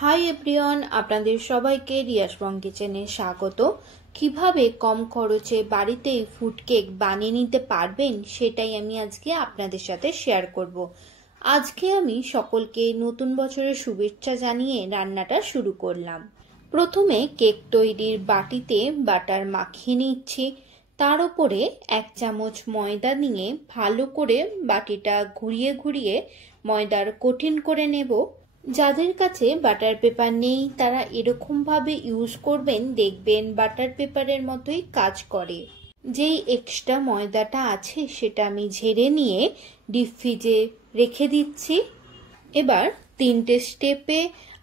Hi everyone, আপনাদের সবাইকে রিয়াসবং কিচেনে স্বাগত। কিভাবে কম খরচে বাড়িতেই ফুড কেক বানিয়ে নিতে পারবেন সেটাই আমি আজকে আপনাদের সাথে শেয়ার করব। আজকে আমি সকলকে নতুন বছরের শুভেচ্ছা জানিয়ে রান্নাটা শুরু করলাম। প্রথমে কেক তৈরির বাটিতে বাটার মাখিয়ে নিচ্ছি। তার উপরে 1 চামচ ময়দা নিয়ে ভালো করে বাটিটা ঘুরিয়ে ঘুরিয়ে ময়দার কঠিন করে নেব। যাদের কাছে বাটার পেপার নেই তারা এরকম ভাবে ইউজ করবেন, দেখবেন বাটার পেপারের মতোই কাজ করে। যেই এক্সট্রা ময়দাটা আছে সেটা আমি ঝেড়ে নিয়ে ডিপ ফ্রিজে রেখে দিচ্ছি। এবার 3টে স্টেপে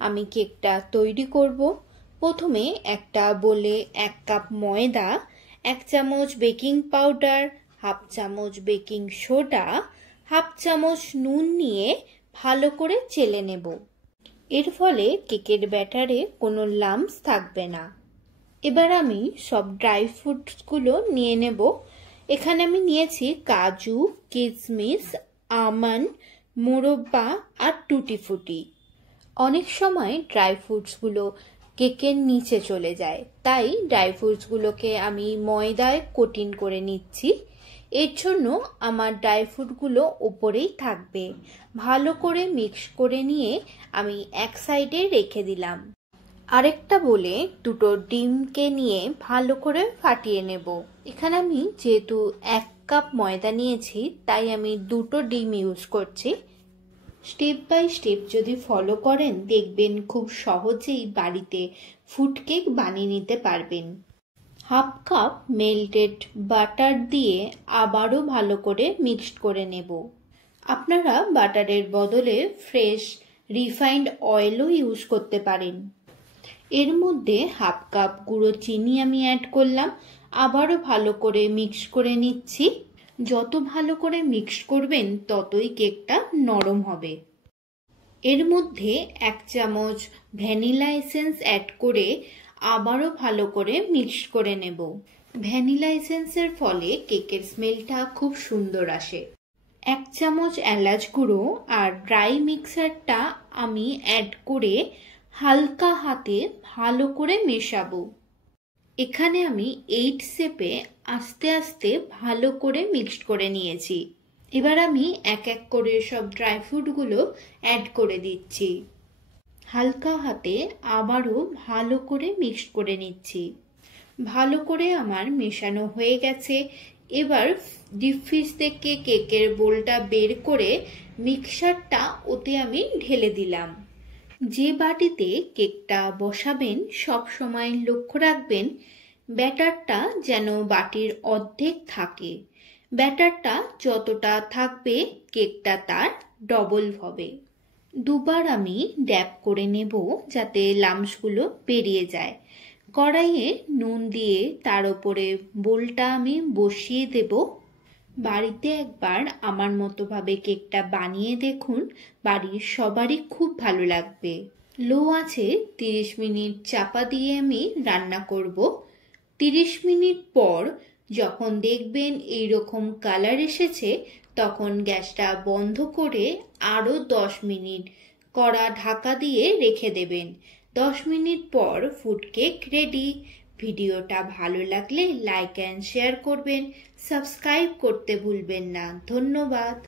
আমি কেকটা তৈরি করব। প্রথমে একটা বলে 1 কাপ ময়দা, 1 চামচ বেকিং পাউডার, 1/2 চামচ বেকিং সোডা, 1/2 চামচ নুন নিয়ে ভালো করে চেলে নেব। এর ফলে কেকের ব্যাটারে কোনো লাম্পস থাকবে না। এবার আমি সব ড্রাই ফ্রুটসগুলো নিয়ে নেব। এখানে আমি নিয়েছি কাজু, কিশমিশ, আমন্ড, মোরব্বা আর টুটি ফুটি। অনেক সময় ড্রাই ফ্রুটসগুলো কেকের নিচে চলে যায়, তাই ড্রাই ফ্রুটসগুলোকে আমি ময়দায় কোটিং করে নিচ্ছি। এর জন্য আমার ড্রাই ফ্রুটগুলো উপরেই থাকবে। ভালো করে মিক্স করে নিয়ে আমি এক সাইডে রেখে দিলাম। আরেকটা বলে 2টো ডিমকে নিয়ে ভালো করে ফাটিয়ে নেব। এখানে আমি যেহেতু 1 কাপ ময়দা নিয়েছি তাই আমি 2টো ডিম ইউজ করছি। স্টেপ বাই স্টেপ যদি ফলো করেন দেখবেন খুব সহজেই বাড়িতে ফুড কেক বানিয়ে নিতে পারবেন। 1/2 কাপ মেল্টেড বাটার দিয়ে আবারও ভালো করে মিক্সড করে নেব। আপনারা বাটারের বদলে ফ্রেশ রিফাইন্ড অয়েলও ইউজ করতে পারেন। এর মধ্যে 1/2 কাপ গুঁড়ো চিনি আমি অ্যাড করলাম। আবারও ভালো করে মিক্স করে নিচ্ছি। যত ভালো করে মিক্স করবেন ততই কেকটা নরম হবে। এর মধ্যে 1 চামচ ভ্যানিলা এসেন্স অ্যাড করে আবারও ভালো করে মিক্স করে নেব। ভ্যানিলা এসেন্সের ফলে কেকের স্মেলটা খুব সুন্দর আসে। 1 চামচ এলাচ গুঁড়ো আর ড্রাই মিক্সারটা আমি অ্যাড করে হালকা হাতে ভালো করে মেশাবো। এখানে আমি 8 স্টেপে আস্তে আস্তে ভালো করে মিক্সড করে নিয়েছি। এবার আমি এক এক করে সব ড্রাই ফ্রুটগুলো অ্যাড করে দিচ্ছি। হালকা হাতে আবারও ভালো করে মিক্সড করে নিচ্ছি। ভালো করে আমার মেশানো হয়ে গেছে। এবার ডিপ ফ্রিজ থেকে কেকের বোলটা বের করে মিক্সারটা ওতে আমি ঢেলে দিলাম। যে বাটিতে কেকটা বসাবেন সব সময় লক্ষ্য রাখবেন ব্যাটারটা যেন বাটির অর্ধেক থাকে। ব্যাটারটা যতটা থাকবে কেকটা তার ডবল হবে। দুবার আমি ড্যাব করে নেব যাতে লাম্পসগুলো বেরিয়ে যায়। কড়াইয়ে নুন দিয়ে তার উপরে বোলটা আমি বসিয়ে দেব। বাড়িতে একবার আমার মতো ভাবে কেকটা বানিয়ে দেখুন, বাড়ির সবারই খুব ভালো লাগবে। লো আছে 30 মিনিট চাপা দিয়ে আমি রান্না করব। 30 মিনিট পর যখন দেখবেন এইরকম কালার এসেছে তখন গ্যাসটা বন্ধ করে আরও 10 মিনিট কড়া ঢাকা দিয়ে রেখে দেবেন। 10 মিনিট পর ফুড কেক রেডি। ভিডিওটা ভালো লাগলে লাইক অ্যান্ড শেয়ার করবেন, সাবস্ক্রাইব করতে ভুলবেন না। ধন্যবাদ।